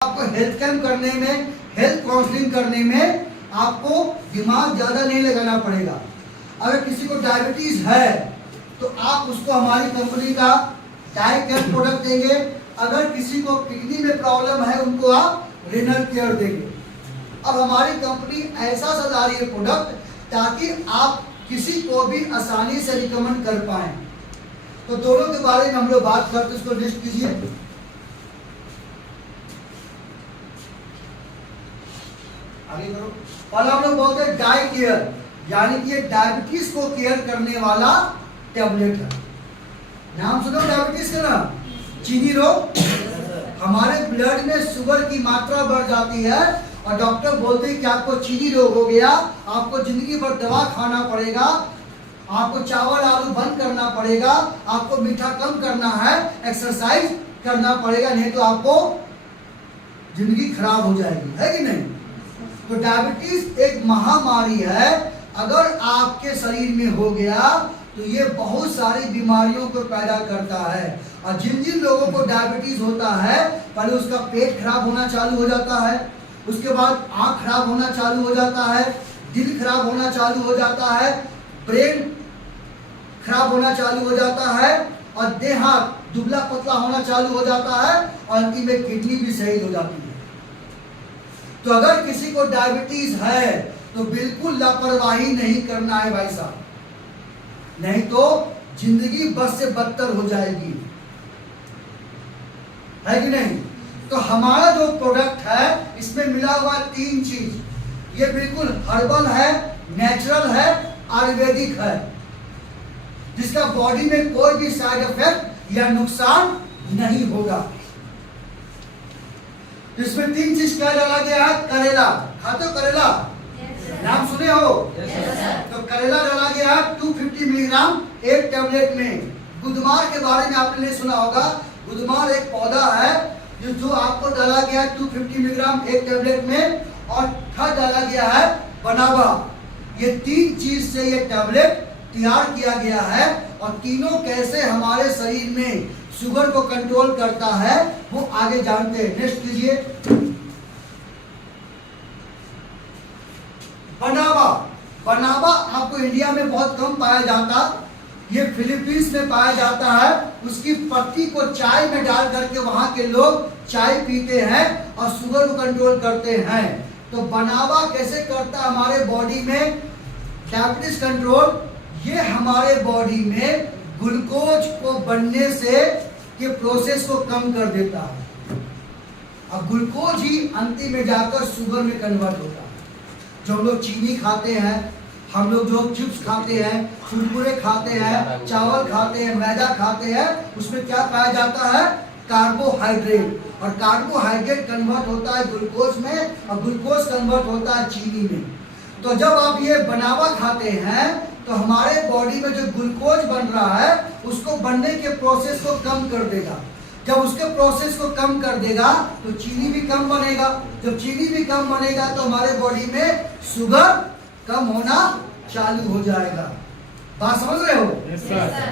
आपको health camp करने में, हेल्थ काउंसलिंग करने में आपको दिमाग ज़्यादा नहीं लगाना पड़ेगा। अगर किसी को डायबिटीज़ है तो आप उसको हमारी कंपनी का डाइकेयर प्रोडक्ट देंगे। अगर किसी को किडनी में प्रॉब्लम है उनको आप रेनल केयर देंगे। अब हमारी कंपनी ऐसा सजा रही है प्रोडक्ट ताकि आप किसी को भी आसानी से रिकमेंड कर पाएं। तो दोनों के बारे में हम लोग बात करते हैं, उसको लिस्ट कीजिए। आगे करो। और हम लोग बोलते हैं डाई केयर, यानी कि ये डायबिटीज को केयर करने वाला टेबलेट है। नाम सुनो डायबिटीज का ना, चीनी रोग। हमारे ब्लड में शुगर की मात्रा बढ़ जाती है और डॉक्टर बोलते हैं कि आपको चीनी रोग हो गया, आपको जिंदगी भर दवा खाना पड़ेगा, आपको चावल आलू बंद करना पड़ेगा, आपको मीठा कम करना है, एक्सरसाइज करना पड़ेगा, नहीं तो आपको जिंदगी खराब हो जाएगी, है कि नहीं। तो डायबिटीज एक महामारी है। अगर आपके शरीर में हो गया तो ये बहुत सारी बीमारियों को पैदा करता है। और जिन जिन लोगों को डायबिटीज होता है, पहले उसका पेट खराब होना चालू हो जाता है, उसके बाद आँख खराब होना चालू हो जाता है, दिल खराब होना चालू हो जाता है, ब्रेन खराब होना चालू हो जाता है और देह हाथ दुबला पतला होना चालू हो जाता है और अंतिम में किडनी भी सही हो जाती है। तो अगर किसी को डायबिटीज है तो बिल्कुल लापरवाही नहीं करना है भाई साहब, नहीं तो जिंदगी बस से बदतर हो जाएगी, है कि नहीं। तो हमारा जो प्रोडक्ट है इसमें मिला हुआ 3 चीज। ये बिल्कुल हर्बल है, नेचुरल है, आयुर्वेदिक है, जिसका बॉडी में कोई भी साइड इफेक्ट या नुकसान नहीं होगा। इसमें 3 चीज क्या डाला गया है। करेला, खाते हो करेला? नाम सुने हो? तो करेला डाला गया है 250 मिलीग्राम एक टेबलेट में। गुदमार के बारे में आपने नहीं सुना होगा। गुदमार एक पौधा है जो आपको डाला गया है 250 मिलीग्राम एक टेबलेट में, और थर्ड डाला गया है बनाबा। ये 3 चीज से ये टेबलेट तैयार किया गया है। और तीनों कैसे हमारे शरीर में शुगर को कंट्रोल करता है वो आगे जानते हैं। नेक्स्ट कीजिए। बनाबा, बनाबा आपको इंडिया में बहुत कम पाया जाता, ये फिलीपींस में पाया जाता है। उसकी पत्ती को चाय में डाल करके वहां के लोग चाय पीते हैं और शुगर को कंट्रोल करते हैं। तो बनाबा कैसे करता है हमारे बॉडी में डायबिटीज कंट्रोल। ये हमारे बॉडी में ग्लूकोज को बनने से के प्रोसेस को कम कर देता है। अब ग्लूकोज ही अंतिम में जाकर शुगर में कन्वर्ट होता है। जो हम लोग चीनी खाते हैं, हम लोग जो चिप्स खाते हैं, कुरकुरे खाते हैं, चावल खाते हैं, मैदा खाते हैं, उसमें क्या पाया जाता है। कार्बोहाइड्रेट। और कार्बोहाइड्रेट कन्वर्ट होता है ग्लूकोज में और ग्लूकोज कन्वर्ट होता है चीनी में। तो जब आप ये बनावा खाते हैं तो हमारे बॉडी में जो ग्लूकोज बन रहा है उसको बनने के प्रोसेस को कम कर देगा। जब उसके प्रोसेस को कम कर देगा तो चीनी भी कम बनेगा। जब चीनी भी कम बनेगा तो हमारे बॉडी में शुगर कम होना चालू हो जाएगा। बात समझ रहे हो?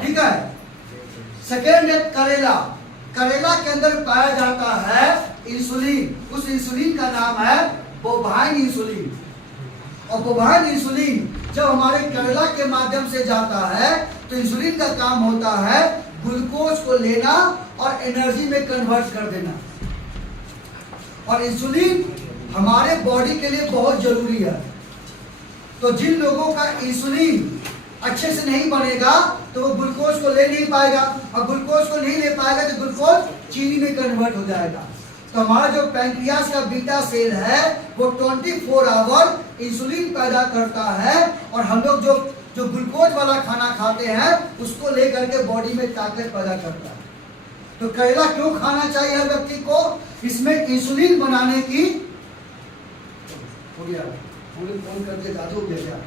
ठीक है। सेकेंड है करेला। करेला के अंदर पाया जाता है इंसुलिन। उस इंसुलिन का नाम है बोवाइन इंसुलिन। और बोवाइन इंसुलिन जब हमारे करेला के माध्यम से जाता है तो इंसुलिन का काम होता है ग्लूकोज को लेना और एनर्जी में कन्वर्ट कर देना। और इंसुलिन हमारे बॉडी के लिए बहुत जरूरी है। तो जिन लोगों का इंसुलिन अच्छे से नहीं बनेगा तो वो ग्लूकोज को ले नहीं पाएगा, और ग्लूकोज को नहीं ले पाएगा तो ग्लूकोज चीनी में कन्वर्ट हो जाएगा। तो हमारा जो पैंक्रियास का बीटा सेल है वो 24 आवर इंसुलिन पैदा करता है। और हम लोग जो ग्लूकोज वाला खाना खाते हैं उसको लेकर के बॉडी में ताकत पैदा करता है। तो करेला क्यों खाना चाहिए हर व्यक्ति को। इसमें इंसुलिन बनाने की हो गया फोन करके दादू हो गया।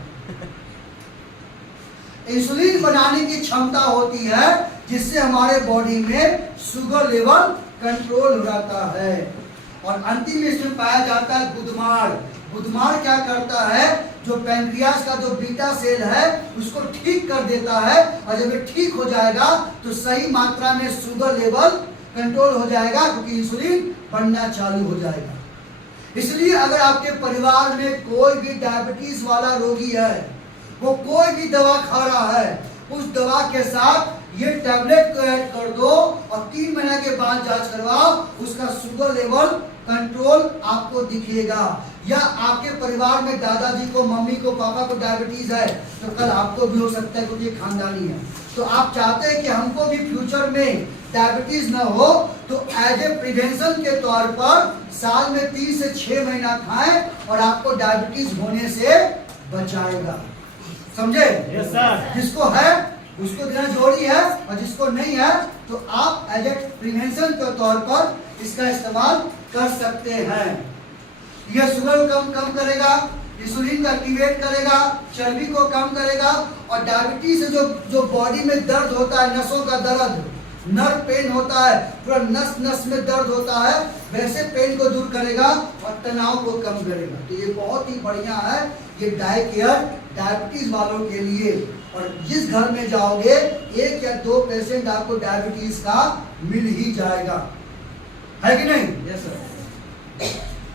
इंसुलिन बनाने की क्षमता होती है जिससे हमारे बॉडी में शुगर लेवल कंट्रोल हो जाता है। और अंतिम में इसमें पाया जाता है गुदमार। गुदमार क्या करता है, जो पैंक्रियास का जो बीटा सेल है उसको ठीक कर देता है। और जब ये ठीक हो जाएगा तो सही मात्रा में शुगर लेवल कंट्रोल हो जाएगा, क्योंकि इंसुलिन बनना चालू हो जाएगा। इसलिए अगर आपके परिवार में कोई भी डायबिटीज वाला रोगी है, वो कोई भी दवा खा रहा है, उस दवा के साथ ये टैबलेट को ऐड कर दो और 3 महीने के बाद जांच करवाओ, उसका शुगर लेवल कंट्रोल आपको दिखेगा। या आपके परिवार में दादाजी को, मम्मी को, पापा को डायबिटीज है, तो कल आपको भी हो सकता है, क्योंकि ये खानदानी है। तो आप चाहते हैं कि हमको भी फ्यूचर में डायबिटीज ना हो, तो एज ए प्रिवेंशन के तौर पर साल में 3 से 6 महीना खाएं और आपको डायबिटीज होने से बचाएगा। समझे? Yes sir. जिसको है उसको देना जरूरी है, और जिसको नहीं है तो आप एज ए प्रिवेंशन के तौर पर इसका इस्तेमाल कर सकते हैं। यह शुगर कम करेगा, इंसुलिन का एक्टिवेट करेगा, चर्बी को कम करेगा, और डायबिटीज से जो बॉडी में दर्द होता है, नसों का दर्द, नर्व पेन होता है, पूरा नस नस में दर्द होता है, वैसे पेन को दूर करेगा और तनाव को कम करेगा। तो ये बहुत ही बढ़िया है ये डायकेयर डायबिटीज वालों के लिए। और जिस घर में जाओगे 1 या 2 पेशेंट आपको डायबिटीज का मिल ही जाएगा, है कि नहीं? Yes sir.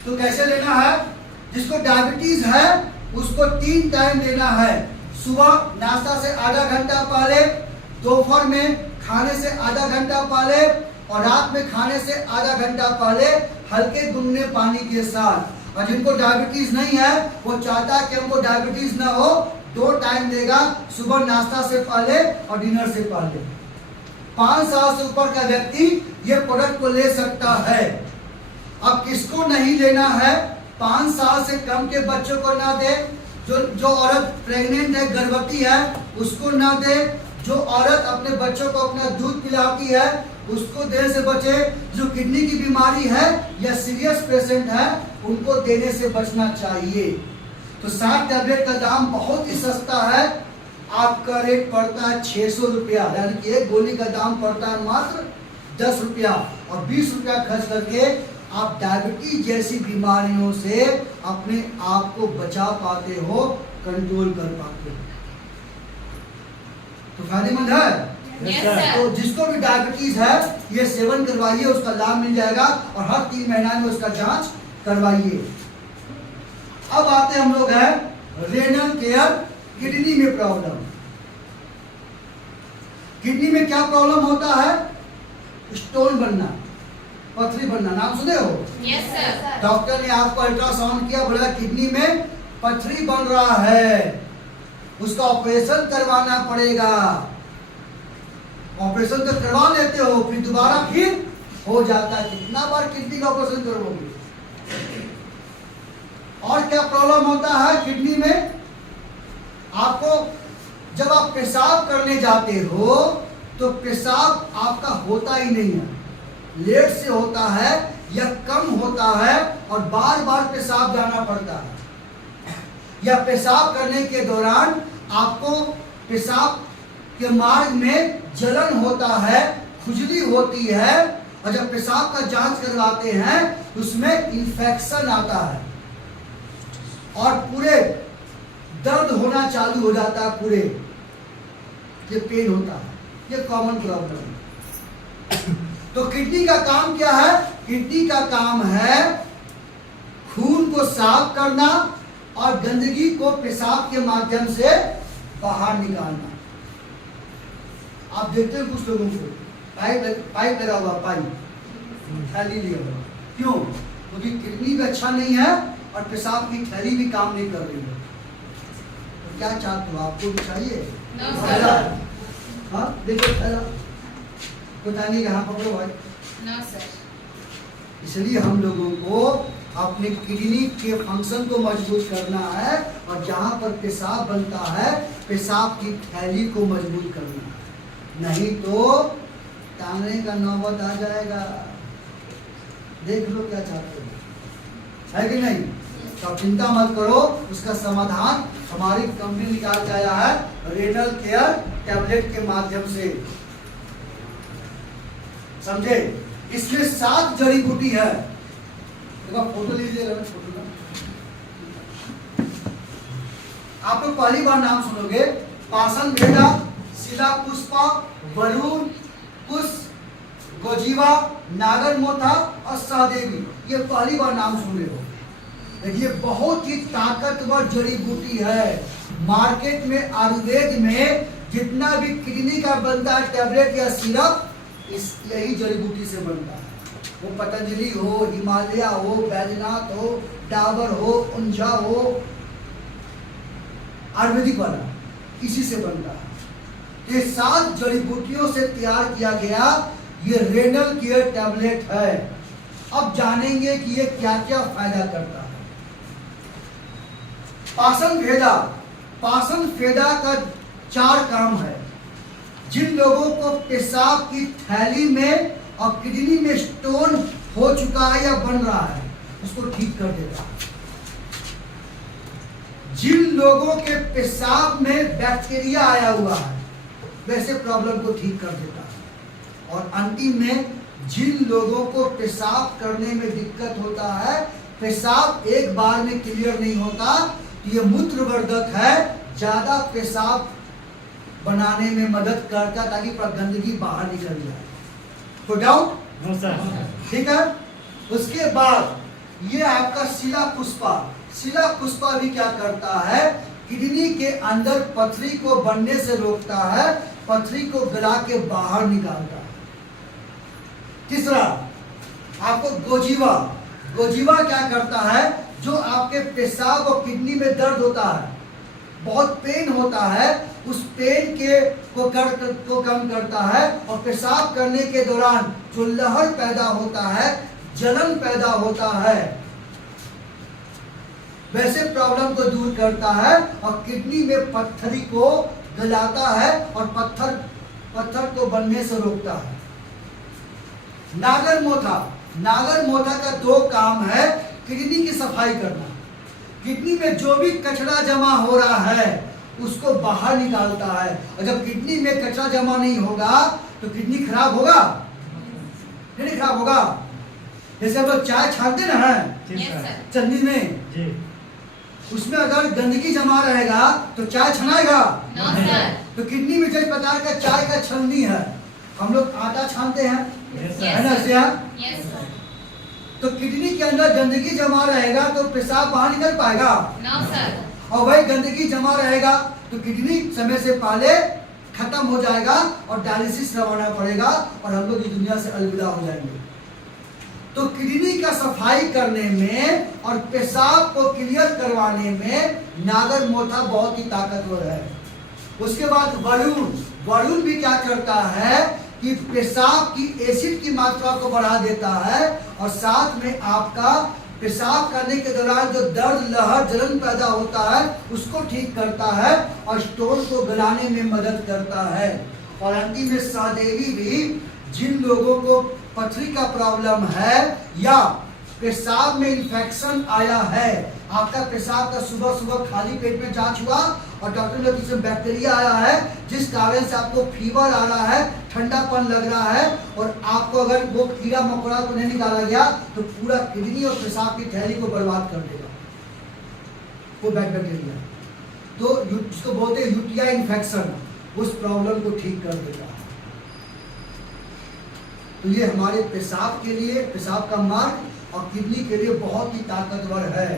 तो कैसे लेना है? जिसको डायबिटीज है उसको 3 टाइम लेना है। सुबह नाश्ता से आधा घंटा पहले, दोपहर में खाने से आधा घंटा पहले, और रात में खाने से आधा घंटा पहले, हल्के गुनगुने पानी के साथ। और जिनको डायबिटीज नहीं है वो चाहता है कि हमको डायबिटीज ना हो, 2 टाइम देगा, सुबह नाश्ता से पहले और डिनर से पहले। 5 साल से ऊपर का व्यक्ति ये प्रोडक्ट को ले सकता है। अब किसको नहीं लेना है? 5 साल से कम के बच्चों को ना दे, जो औरत प्रेग्नेंट है, गर्भवती है, उसको ना दे, जो औरत अपने बच्चों को अपना दूध पिलाती है उसको देने से बचे, जो किडनी की बीमारी है या सीरियस पेशेंट है उनको देने से बचना चाहिए। तो 60 टैबलेट का दाम बहुत ही सस्ता है, आपका रेट पड़ता है 600 रुपया, यानी कि एक गोली का दाम पड़ता है मात्र 10 रुपया, और 20 रुपया खर्च करके आप डायबिटीज जैसी बीमारियों से अपने आप को बचा पाते हो, कंट्रोल कर पाते हो। तो फायदेमंद है। Yes sir. तो जिसको भी डायबिटीज है ये सेवन करवाइए, उसका लाभ मिल जाएगा, और हर 3 महीना में उसका जांच करवाइए। अब आते हम लोग हैं रेनल केयर, किडनी में प्रॉब्लम। किडनी में क्या प्रॉब्लम होता है? स्टोन बनना, पथरी बनना, नाम सुने हो? Yes sir. डॉक्टर ने आपको अल्ट्रासाउंड किया, बोला किडनी में पथरी बन रहा है, उसका ऑपरेशन करवाना पड़ेगा। ऑपरेशन तो करवा लेते हो, फिर दोबारा फिर हो जाता है। कितना बार किडनी का ऑपरेशन करोगे? और क्या प्रॉब्लम होता है किडनी में? आपको जब आप पेशाब करने जाते हो तो पेशाब आपका होता ही नहीं है, लेट से होता है या कम होता है, और बार बार पेशाब जाना पड़ता है। या पेशाब करने के दौरान आपको पेशाब के मार्ग में जलन होता है, खुजली होती है, और जब पेशाब का जांच करवाते हैं उसमें इन्फेक्शन आता है और पूरे दर्द होना चालू हो जाता है, पूरे ये पेन होता है। ये कॉमन प्रॉब्लम है। तो किडनी का काम क्या है? किडनी का काम है खून को साफ करना और गंदगी को पेशाब के माध्यम से बाहर निकालना। आप देखते हैं कुछ लोगों को पाइप लगा हुआ, पाइप थैली लिया हुआ, क्यों? क्योंकि किडनी भी अच्छा नहीं है और पेशाब की थैली भी काम नहीं कर रही है। तो क्या चाहते हो? आपको भी चाहिए थैला? हाँ देखो थैला, बताने का, हाँ पकड़ो भाई। No sir. इसलिए हम लोगों को अपने किडनी के फंक्शन को मजबूत करना है, और जहाँ पर पेशाब बनता है पेशाब की थैली को मजबूत करना है, नहीं तो टांगने का नौबत आ जाएगा। देख लो क्या चाहते हो, है कि नहीं? तो चिंता मत करो, उसका समाधान हमारी कंपनी निकाल के आया है रेनल केयर टैबलेट के माध्यम से। समझे? इसमें 7 जड़ी बूटी है। देखो फोटो लीजिए, फोटो ना। आप लोग पहली बार नाम सुनोगे, पासन भेड़ा, शिला पुष्पा, वरुण, कुश, गोजीवा, नागर मोथा और सहदेवी, ये पहली बार नाम सुन रहे हो। देखिए बहुत ही ताकतवर जड़ी बूटी है। मार्केट में आयुर्वेद में जितना भी किडनी का बनता है टैबलेट या सिरप, इस यही जड़ी बूटी से बनता है। वो पतंजलि हो, हिमालय हो, बैजनाथ हो, डाबर हो, उंझा हो, आयुर्वेदिक वाला इसी से बनता है। ये 7 जड़ी बूटियों से तैयार किया गया ये रेनल केयर टैबलेट है। अब जानेंगे कि ये क्या क्या फायदा करता है। पाचन फेदा का 4 काम है। जिन लोगों को पेशाब की थैली में और किडनी में स्टोन हो चुका है या बन रहा है, उसको ठीक कर देता है। जिन लोगों के पेशाब में बैक्टीरिया आया हुआ है, वैसे प्रॉब्लम को ठीक कर देता है। और अंतिम में जिन लोगों को पेशाब करने में दिक्कत होता है, पेशाब एक बार में क्लियर नहीं होता, तो ये मूत्रवर्धक है, ज्यादा पेशाब बनाने में मदद करता है ताकि गंदगी बाहर निकल जाए। तो डाउट? No sir. ठीक है। उसके बाद ये आपका शिला पुष्पा भी क्या करता है, किडनी के अंदर पथरी को बनने से रोकता है, पथरी को गला के बाहर निकालता है। तीसरा आपको गोजीवा क्या करता है, जो आपके पेशाब और किडनी में दर्द होता है, बहुत पेन होता है, उस पेन को कम करता है। और पेशाब करने के दौरान जो लहर पैदा होता है, जलन पैदा होता है, वैसे प्रॉब्लम को दूर करता है और किडनी में पत्थरी को गलाता है और पत्थर को बनने से रोकता है। नागर मोथा का 2 काम है, किडनी की सफाई करना। किडनी में जो भी कचरा जमा हो रहा है उसको बाहर निकालता है। और जब किडनी में कचरा जमा नहीं होगा तो किडनी खराब होगा नहीं खराब होगा। जैसे हम लोग चाय छानते ना है चन्नी में जी, उसमें अगर गंदगी जमा रहेगा तो चाय छनाएगा नहीं। तो किडनी में जिस प्रकार का चाय का छलनी है, हम लोग आटा छानते हैं, है ना सिया? तो किडनी के अंदर गंदगी जमा रहेगा तो पेशाब बाहर निकल पाएगा? और वही गंदगी जमा रहेगा तो किडनी समय से पहले खत्म हो जाएगा और डायलिसिस करवाना पड़ेगा और हम लोग इस दुनिया से अलविदा हो जाएंगे। तो किडनी का सफाई करने में और पेशाब को क्लियर करवाने में नागर मोथा बहुत ही ताकतवर है। उसके बाद वरुण भी क्या करता है कि पेशाब की एसिड की मात्रा को बढ़ा देता है और साथ में आपका पेशाब करने के दौरान जो दर्द, लहर, जलन पैदा होता है उसको ठीक करता है और स्टोन को गलाने में मदद करता है। और अंतिम में सहदेवी भी जिन लोगों को पथरी का प्रॉब्लम है या पेशाब में इन्फेक्शन आया है, आपका पेशाब का सुबह खाली पेट में जांच हुआ और डॉक्टर ने इसमें बैक्टीरिया आया है जिस कारण से आपको फीवर आ रहा है, ठंडापन लग रहा है और आपको अगर वो कीड़ा मकोड़ा को नहीं निकाला गया तो पूरा किडनी और पेशाब की थैली को बर्बाद कर देगा वो बैक्टीरिया। तो उसको बोलते हैं यूटीआई इन्फेक्शन, उस प्रॉब्लम को ठीक कर देगा। तो ये हमारे पेशाब के लिए, पेशाब का मार्ग और किडनी के लिए बहुत ही ताकतवर है।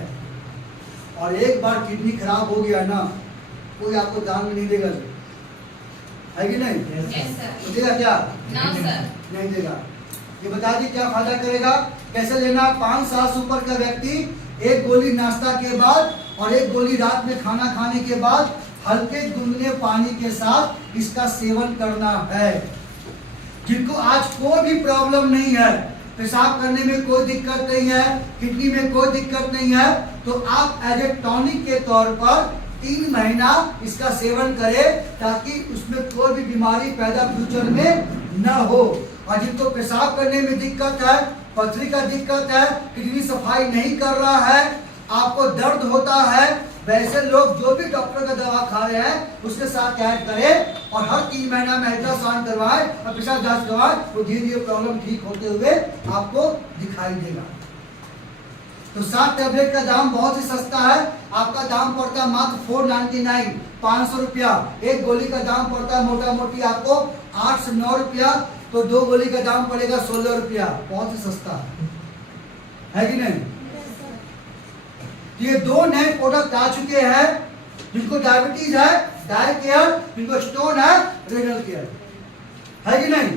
और एक बार किडनी खराब हो गया ना, कोई आपको दान में नहीं देगा, है कि नहीं? तो देगा क्या? नहीं देगा। ये बता दी क्या फायदा करेगा, कैसे लेना। 5 साल से ऊपर का व्यक्ति 1 गोली नाश्ता के बाद और 1 गोली रात में खाना खाने के बाद हल्के गुनगुने पानी के साथ इसका सेवन करना है। जिनको आज कोई भी प्रॉब्लम नहीं है, पेशाब करने में कोई दिक्कत नहीं है, किडनी में कोई दिक्कत नहीं है, तो आप एज ए टॉनिक के तौर पर 3 महीना इसका सेवन करें ताकि उसमें कोई भी बीमारी पैदा फ्यूचर में न हो। और जिनको पेशाब करने में दिक्कत है, पथरी का दिक्कत है, किडनी सफाई नहीं कर रहा है, आपको दर्द होता है, वैसे लोग जो भी डॉक्टर का दवा खा रहे हैं उसके साथ ऐड करें और हर 3 महीना में अल्ट्रासाउंड करवाएं और पेशाब जांच करवाएं, तो धीरे धीरे प्रॉब्लम ठीक होते हुए आपको दिखाई देगा। तो 7 टैबलेट का दाम बहुत ही सस्ता है। आपका दाम पड़ता है मात्र 499, 500 रुपया। 1 गोली का दाम पड़ता है मोटा मोटी आपको 8 से 9 रुपया। तो 2 गोली का दाम पड़ेगा 16 रुपया, बहुत ही सस्ता है कि नहीं। ये 2 नए प्रोडक्ट आ चुके हैं, जिनको डायबिटीज है डाई केयर, जिनको स्टोन है रेनल केयर, है कि नहीं।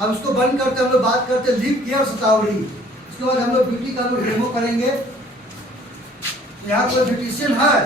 अब उसको बंद करते हम लोग बात करते लिप केयर शतावरी। उसके बाद हम लोग ब्यूटी का हम लोग डेमो करेंगे। यहाँ कोई ब्यूटिशियन है